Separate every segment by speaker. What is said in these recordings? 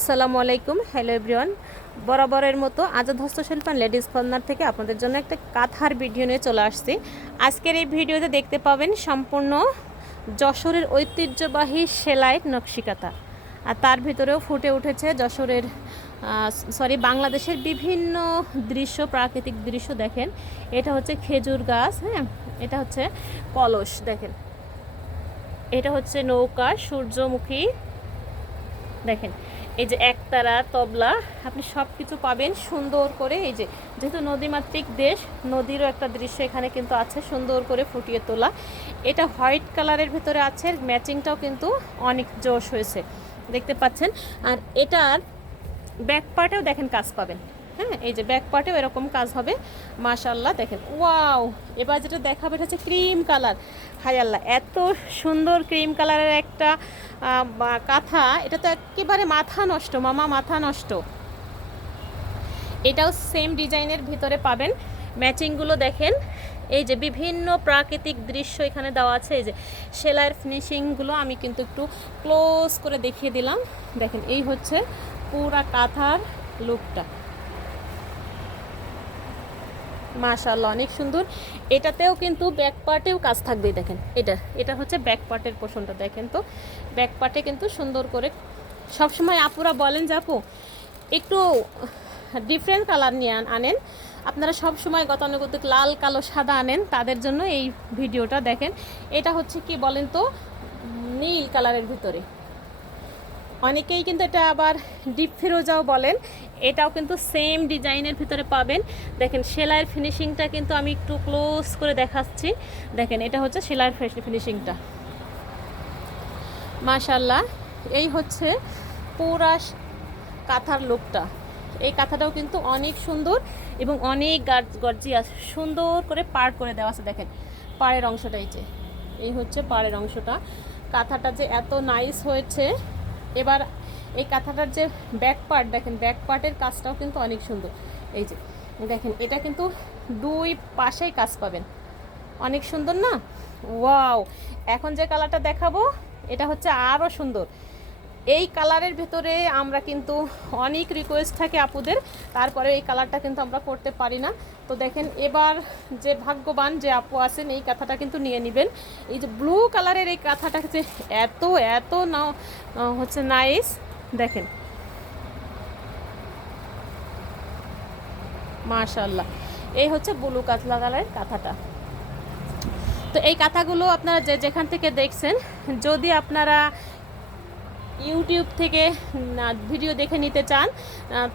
Speaker 1: আসসালামু আলাইকুম, hello everyone. বরাবরের মতো আজাদ হস্তশিল্প লেডিস কর্নার থেকে আপনাদের জন্য একটা কাঁথার ভিডিও নিয়ে চলে আসছি। আজকের এই ভিডিওতে দেখতে পাবেন সম্পূর্ণ যশোরের ঐতিহ্যবাহী সেলাই নকশিকাতা আর তার ভিতরেও ফুটে উঠেছে যশোরের সরি, বাংলাদেশের বিভিন্ন দৃশ্য, প্রাকৃতিক দৃশ্য দেখেন। এটা হচ্ছে খেজুর গাছ হ্যাঁ? এটা হচ্ছে কলস, দেখেন। এটা হচ্ছে নৌকা, সূর্যমুখী, দেখেন। এই যে একতারা, তবলা, আপনি সব কিছু পাবেন সুন্দর করে। এই যে যেহেতু নদীমাতৃক দেশ, নদীরও একটা দৃশ্য এখানে কিন্তু আছে সুন্দর করে ফুটিয়ে তোলা। এটা হোয়াইট কালারের ভেতরে আছে, ম্যাচিংটাও কিন্তু অনেক জোশ হয়েছে। দেখতে পাচ্ছেন? আর এটার ব্যাক পার্টেও দেখেন কাজ পাবেন। হ্যাঁ এই যে ব্যাক পার্টেও এরকম কাজ হবে। মাশাল্লাহ দেখেন। ওয়াও এবার যেটা দেখাবে এটা হচ্ছে ক্রিম কালার হাই আল্লাহ, এত সুন্দর ক্রিম কালারের একটা কাঁথা। এটা তো একেবারে মাথা নষ্ট, মামা, মাথা নষ্ট। এটাও সেম ডিজাইনের ভিতরে পাবেন। ম্যাচিংগুলো দেখেন। এই যে বিভিন্ন প্রাকৃতিক দৃশ্য এখানে দেওয়া আছে। এই যে সেলাইয়ের ফিনিশিংগুলো আমি কিন্তু একটু ক্লোজ করে দেখিয়ে দিলাম। দেখেন, এই হচ্ছে পুরা কাঁথার লুকটা মাশাল্লাহ অনেক সুন্দর। এটাতেও কিন্তু ব্যাক পার্টেও কাজ থাকবে, দেখেন। এটা এটা হচ্ছে ব্যাক পার্টের পোষণটা দেখেন তো। ব্যাক পার্টে কিন্তু সুন্দর করে, সবসময় আপুরা বলেন যে আপু, একটু ডিফারেন্ট কালার নিয়ে আন- আনেন। আপনারা সব সময় গতানুগতিক লাল, কালো, সাদা আনেন, তাদের জন্য এই ভিডিওটা দেখেন। এটা হচ্ছে কি বলেন তো, নীল কালারের ভিতরে। অনেকেই কিন্তু এটা আবার ডিপ ফিরোজাও বলেন। এটাও কিন্তু সেম ডিজাইনের ভিতরে পাবেন। দেখেন, সেলাইয়ের ফিনিশিংটা কিন্তু আমি একটু ক্লোজ করে দেখাচ্ছি। দেখেন, এটা হচ্ছে সেলাইয়ের ফিনিশিংটা মাশাল্লাহ এই হচ্ছে পুরা কাঁথার লুকটা এই কাঁথাটাও কিন্তু অনেক সুন্দর এবং অনেক গর্জিয়াস, সুন্দর করে পার করে দেওয়া আছে। দেখেন, পাড়ের অংশটা এই যে, এই হচ্ছে পাড়ের অংশটা। কাঁথাটা যে এত নাইস হয়েছে এবার এই কাঁথাটার যে ব্যাক পার্ট দেখেন ব্যাক পার্টের কাজটাও কিন্তু অনেক সুন্দর। এই যে, দেখেন, এটা কিন্তু দুই পাশেই কাজ পাবেন। অনেক সুন্দর না? ওয়াও এখন যে কালারটা দেখাবো, এটা হচ্ছে আরও সুন্দর। এই কালারের ভেতরে আমরা কিন্তু অনেক রিকোয়েস্ট থাকে আপুদের, তারপরে এই কালারটা কিন্তু আমরা করতে পারি না। তো দেখেন, এবার যে ভাগ্যবান যে আপু আছেন, এই কাঁথাটা কিন্তু নিয়ে নেবেন। এই যে ব্লু কালারের এই কাঁথাটা হচ্ছে এত এত না, হচ্ছে নাইস দেখেন। মাশাল্লাহ এই হচ্ছে ব্লু কাতলা কালারের কাঁথাটা। তো এই কাঁথাগুলো আপনারা যে যেখান থেকে দেখছেন, যদি আপনারা ইউটিউব থেকে ভিডিও দেখে নিতে চান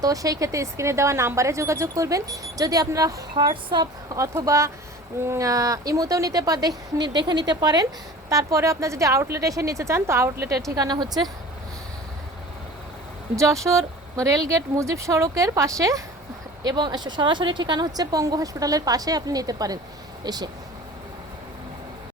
Speaker 1: তো সেই ক্ষেত্রে স্ক্রিনে দেওয়া নাম্বারে যোগাযোগ করবেন। যদি আপনারা হোয়াটসঅ্যাপ অথবা ইমোতেও নিতে দেখে নিতে পারেন। তারপরে আপনারা যদি আউটলেটে এসে নিতে চান, তো আউটলেটের ঠিকানা হচ্ছে যশোর রেলগেট মুজিব সড়কের পাশে এবং সরাসরি ঠিকানা হচ্ছে পঙ্গু হসপিটালের পাশে আপনি নিতে পারেন এসে।